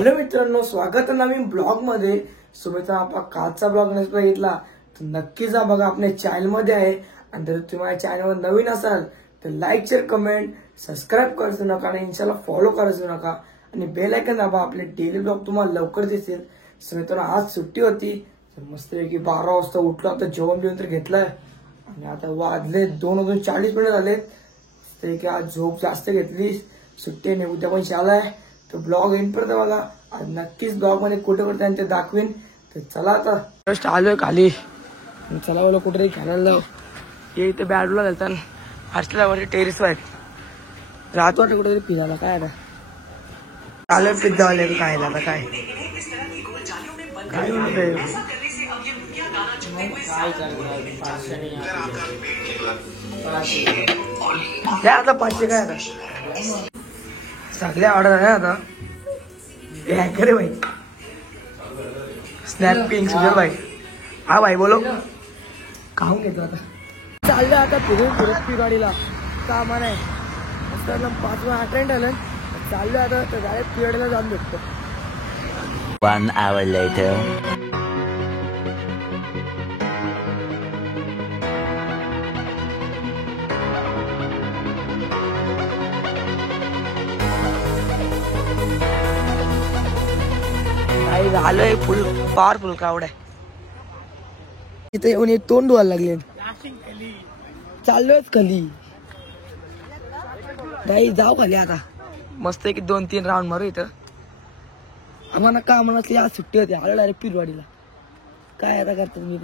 Hello मित्रांनो, स्वागत आहे नवीन ब्लॉग मध्ये। मित्रांनो, आपला कालचा ब्लॉग नसेल बघितला तर नक्की जा बघा, आपल्या चॅनल मध्ये आहे। आणि जर तुम्ही माझ्या चॅनलवर नवीन असाल तर लाईक शेअर कमेंट सबस्क्राईब करायचं नका आणि इन्स्टाला फॉलो करायचं नका आणि बेल आयकॉन दाबा। आपले डेली ब्लॉग तुम्हाला लवकर दिसेल। मित्रांनो, आज सुट्टी होती, मस्तपैकी 12 वाजता उठलो, आता जेवण बिवण तर घेतलंय आणि आता वाजले 2:40 झाले। तर की आज झोप जास्त घेतली, सुट्टी नाही, उद्या पण शाळा आहे। तर ब्लॉग एंड पर्यंत बघा, आज नक्कीच ब्लॉग मध्ये कुठे कुठे ते दाखवेन। तर चला आता जस्ट आलोय खाली, चला बोला कुठेतरी खेळायला जाऊ। हे इथे बॅडला घालतात, हॉस्टेलवरती टेरिस वर राहतो वाटतं कुठेतरी फिरायला। काय आता आलोय पिझ्झा वाले खायला, आता काय काय म्हणते आता 500 काय आता सगळ्या ऑर्डर आहे आता। करे भाई स्नॅपिंग सुजल भाई, हा भाई बोलो खाऊन घेतो आता। चाललं आता फिरून फिरत गाडीला सामान आहे, 5 ट्रेंड आलं, चाललं आता तर डायरेक्ट पिरियडला जाऊन भेटतो। 1 hour later. झालंय फुल पॉवरफुल क्राऊड आहे इथे येऊन, तोंड धुवायला लागले। चाललोच खाली, नाही जाऊ खाली आता, मस्त की 2-3 राऊंड मारू इथं। आम्हाला काम नसली, आज सुट्टी होती, आलो डायरेक्ट पिरवाडीला। काय आता करतात मी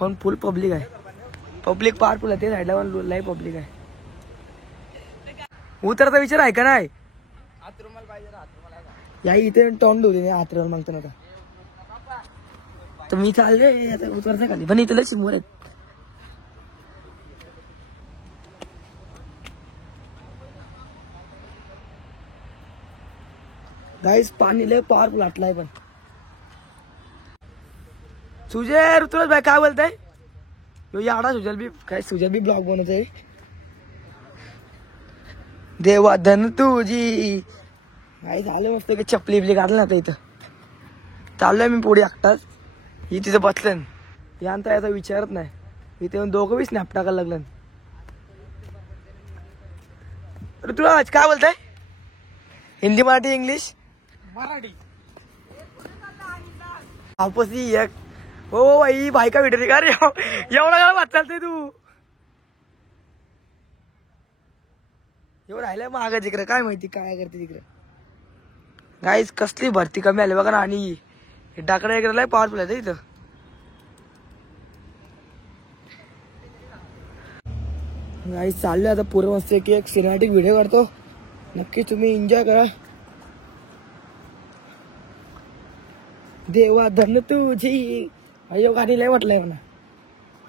पण फुल पब्लिक आहे, पब्लिक पॉवरफुल आहे। ते साईडला पण लय पब्लिक आहे। उतरता विचार आहे का नाही या इथे टॉंग धुवली हातरुमाल मागतो ना आता। तर मी चालले आता उतरता खाली, पण इथे लय समोर आहेत। गाईस पाणी लय पॉवरफुल आटलाय पण। सुजय ऋतुराज भाई काय बोलताय? याडा सुजल बी काय, सुजल बी ब्लॉग बनवत आहे। देवा धन तुझी काय झालं, मस्त की चपली बिपली काढलं ना आता। इथं चाललोय मी पुढे एकटाच, ही तिथं बसलं यांता याचा विचारत नाही। इथे येऊन दोघं बी स्नॅप टाकायला लागलं। ऋतुराज काय बोलताय? हिंदी मराठी इंग्लिश मराठी आपसी एक हो भाई, भाई का भेटते का रे? एवढा वेळा वाच चालतंय तू, एवढं राहिलंय मागं तिकडे, काय माहिती काय करते तिकडे। गाईस कसली भरती कमी आली बघा ना, आणि हे डाकडे वगैरे लय पॉवरफुल आहे इथं। गाईस चाललोय आता पूर्ण मस्त की एक सिनेमॅटिक व्हिडिओ करतो, नक्की तुम्ही एन्जॉय करा। देवा धन तुझी अयो गाणी लय म्हटलंय म्हणा।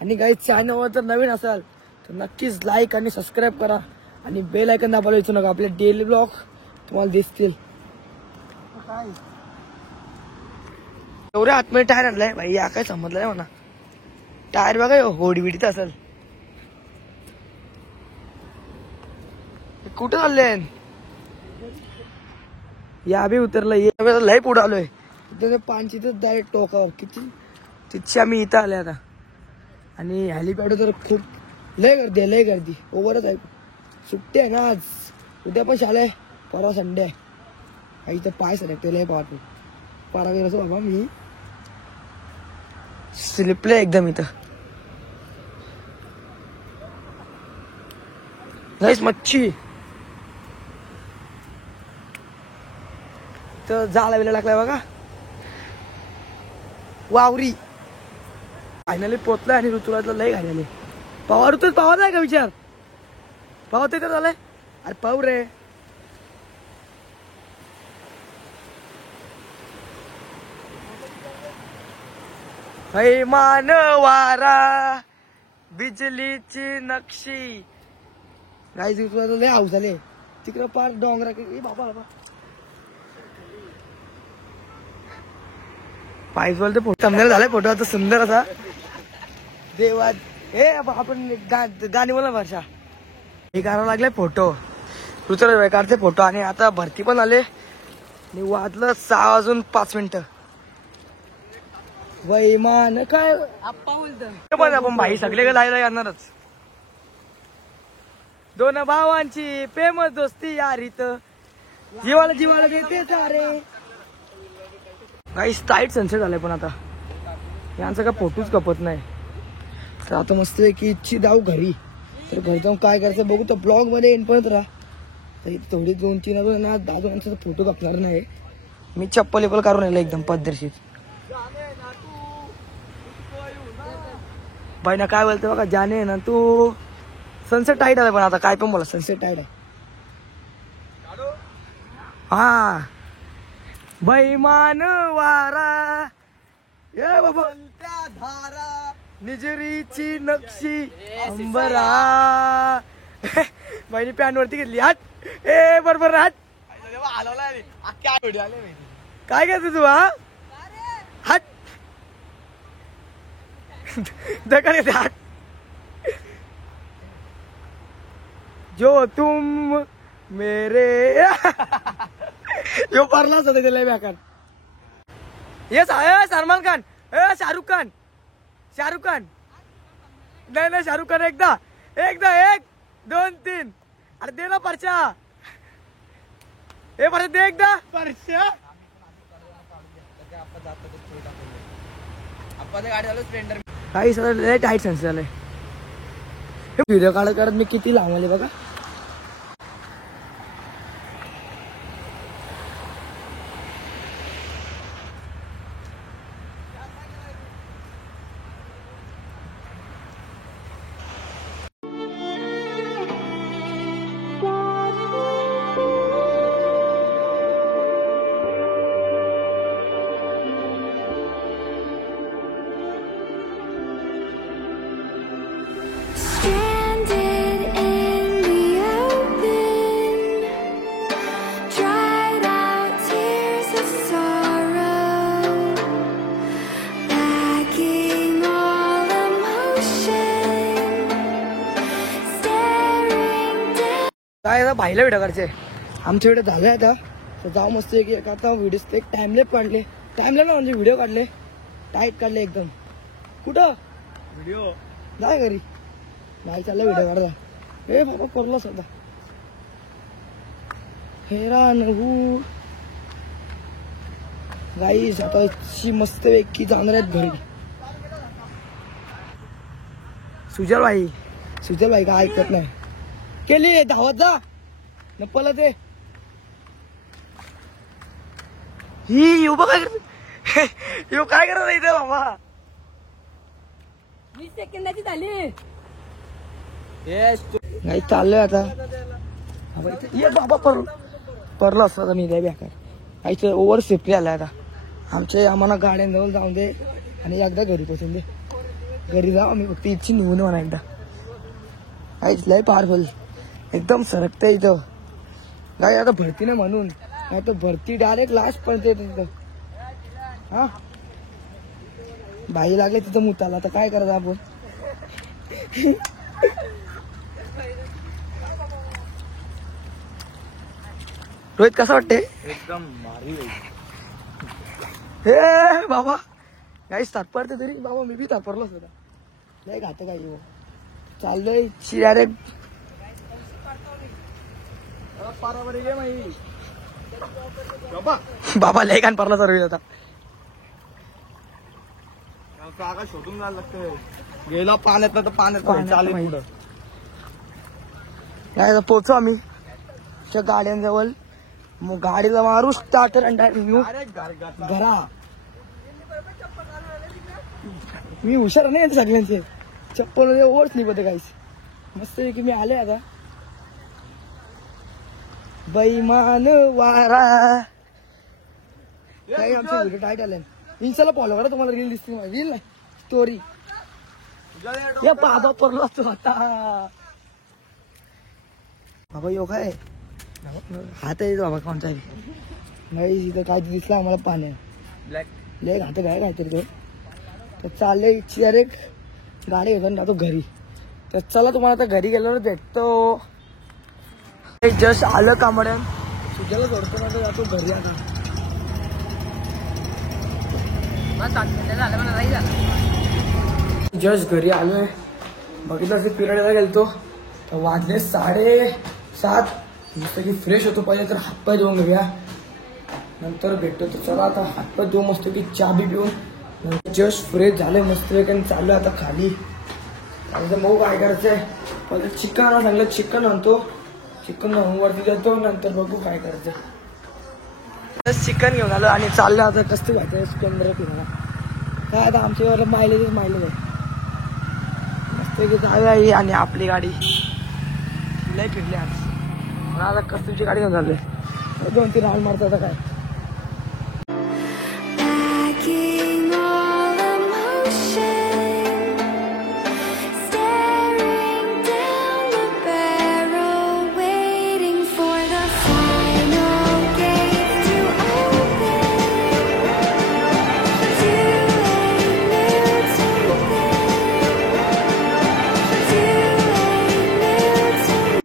आणि गाईस चॅनलवर जर नवीन असाल तर नक्कीच लाईक आणि सबस्क्राईब करा आणि बेल आयकॉन दाबायला विसरू नका, आपले डेली ब्लॉग तुम्हाला दिसतील। एवढ्या आतमध्ये टायर आणलाय भाई, या काय समजलंय म्हणा। टायर बघा होडी बिडीत असेल। कुठं चालले या बी उतरलं, लय पुढे आलोय। पानची तर डायरेक्ट टोकावर किती तिथची आम्ही इथं आले आता। आणि हेलिपॅड तर खूप लय गर्दी आहे, लय गर्दी ओव्हरच आहे। सुट्टी आहे ना आज, उद्या पण शाळा आहे, परवा संडे आहे। इथं पाय सरकते लय पॉवरफुल, पारा असं बाबा मी स्लिपले एकदम इथं। गाईस मच्छी तर जाळा बिला लागलाय बघा, वावरी फायनली पोचलाय। आणि ऋतुराजला लय घालले पावा, ऋतुराज पावा नाही का विचार, पावा ते तर झालंय। अरे पाहू रे, है मानवारा बिजलीची नक्षी। गाईस ऋतुराजला लय हाऊस झाले, तिकडं पार डोंगरा बाबा बाबा पायस बोलते फोटो समजायला झालाय। फोटो आता सुंदर असा देवा, हे आपण गाणी बोला भाषा हे करावं लागलाय फोटो। ऋतुराज काढते फोटो आणि आता भरती पण आले आणि वाजलं 6:05. वैमान काय पण आपण भाई सगळे लायला येणारच. दोन भावांची प्रेम दोस्ती यारीत जीवाला जीवाला देते सारे. काही टाईट सनसेट झालाय पण आता यांचा काय फोटोच कपत नाही. तर आता मस्त आहे की इच्छी जाऊ घरी. तर घरी जाऊन काय करायचं बघू. तर ब्लॉग मध्ये एंड पर्यंत राहा. तर थोडी 2-3 दादूंचा फोटो कापणार नाही. मी चप्पल काढून आलो एकदम पद्धतशीर. बाई ना काय बोलते बघा जाने ना तू. सनसेट टाईट आलाय पण आता काय पण बोला सनसेट टाईट आहे. हा बैमान वारा ये बाबा धारा निजरीची नक्षी अंबरा. बाईने पॅन वरती घेतली. हात ए बरोबर हात काय करतो तू. हा हात दखल येते हात. जो तुम मेरे यो परलाच होते त्याला बेकार. येस सलमान खान शाहरुख खान. नाही शाहरुख खान. एकदा 1 2 3 अरे दे ना परशा. हे परत दे एकदा परशा. काही सगळं टाईट सेन्स झालंय. व्हिडिओ काढत मी किती लांबले बघा. काय आता भाईला व्हिडिओ काढचे. आमच्या व्हिडिओ झाले आता. तर जाऊ मस्त की आता व्हिडिओ एक टाइमलेप काढले. टाइमलेप ना म्हणजे व्हिडिओ काढले टाईट काढले एकदम. कुठं व्हिडिओ जाय घरी नाही चाललं व्हिडिओ काढता. हे बाबा करलोच होता हैराण हू. गाईस आता मस्त पैकी जाणार आहेत घरी. सुजल भाई का ऐकत नाही. केली धावत जा न पलत आहे. ही यो बघा यो काय करत आहे इथे बाबा. 20 सेकंदाची झाली. नाही चाललंय आता. ये बाबा परला असता मी द्या बेकार. आईचं ओव्हर सेफ्टी आलाय आता. आम्हाला गाड्यांजवळ जाऊन दे आणि एकदा घरी पोचून दे. घरी जाऊ आम्ही फक्त इच्छी निघून म्हणा एकदा. काहीच लय पावरफुल एकदम सरकते इथं. काय आता भरती नाही म्हणून नाही तर भरती डायरेक्ट लास्ट पर्यंत येते तिथं. हा बाई लागले तिथं मुताला. आता काय करायचं आपण. रोहित कसं वाटते. एकदम भारी. हे बाबा काही तात्परते तरी बाबा मी बी तात्परलोच होता. लय घात काही चाललंय डायरेक्ट. बाबा लय कान परला सर्व आता. शोधून जायला लागतं. गेला पाण्यात ना तर पाण्यात चालेल. काय पोहोचू आम्ही त्या गाड्यांजवळ. मग गाडीला मारू स्टार्टर आणि घरा. मी हुशार नाही सगळ्यांचे. चप्पल ओढच नाही बघते काहीच. मस्त की मी आले आता. बैमान वारा. काही आमचे व्हिडिओ टाईट आले. इन्स्टाला फॉलो करा तुम्हाला रील दिसते. रील नाही स्टोरी. या बाबा पडलो असतो आता. बाबा यो काय हात आहे बाबा कोणता नाही. इथं काय दिसलं आम्हाला पाण्यात लय घात काय काहीतरी ते. तर चाललंय डायरेक्ट गाडी घेऊन जातो घरी. तर चला तुम्हाला आता घरी गेल्यावर भेटतो. जस्ट आलं कामड्यान सुजाला सोडतो ना जातो घरी आता. जस्ट घरी आलोय. बघितलं असं पिरियडला गेलतो तर वाजले 7:30. नुसतं की फ्रेश होतो पाहिजे तर हातपाय धुवून घेऊया नंतर भेटतो. तर चला आता हातपाय धुवून मस्त की चहा बी पिऊन नंतर जस्ट फ्रेश झाले मस्त वेगळं चालू आता खाली. आता मग काय करायचंय पहिले चिकन आणा सांगलं चिकन आणतो. चिकन आणून वरती जातो नंतर बघू काय करायचं. चिकन घेऊन आलो आणि चाललं आता कसं घ्यायचं स्प्लेंडर फिरायला. काय आता आमच्यावर मायलेज आहे मस्त की जाऊया. आणि आपली गाडी लय फिरली आज. आता कस्तुरची गाडी घेऊन चाललोय 2-3 राऊंड मारतो आता काय.